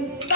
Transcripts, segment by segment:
Thank you.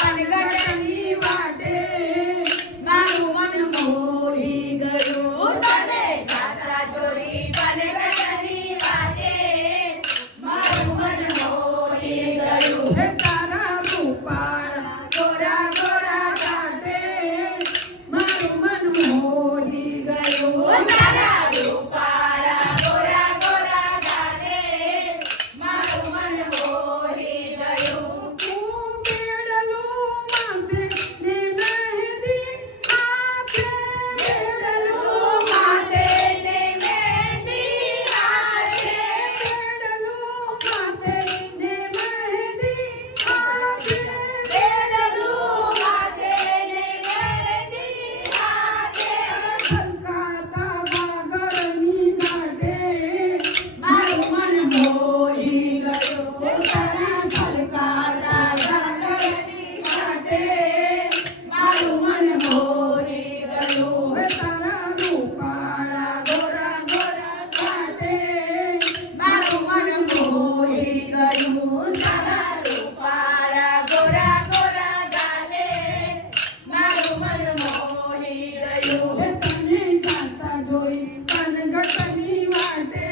ઘટની વાટે.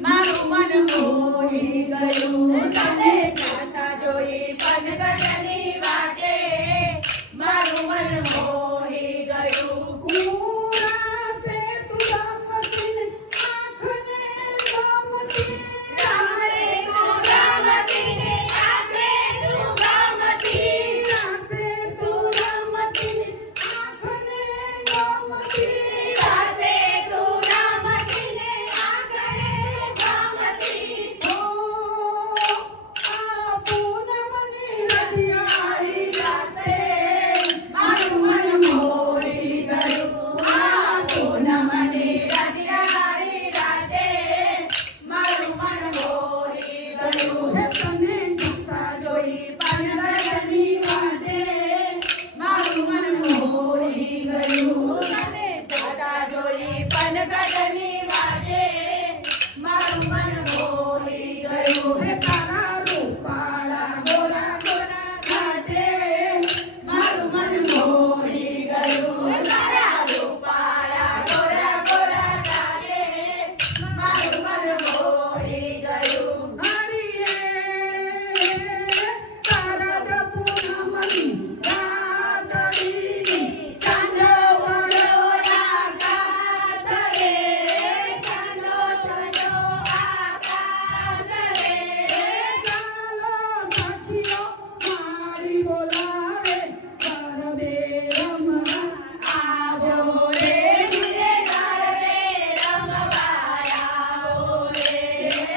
મારું મન હો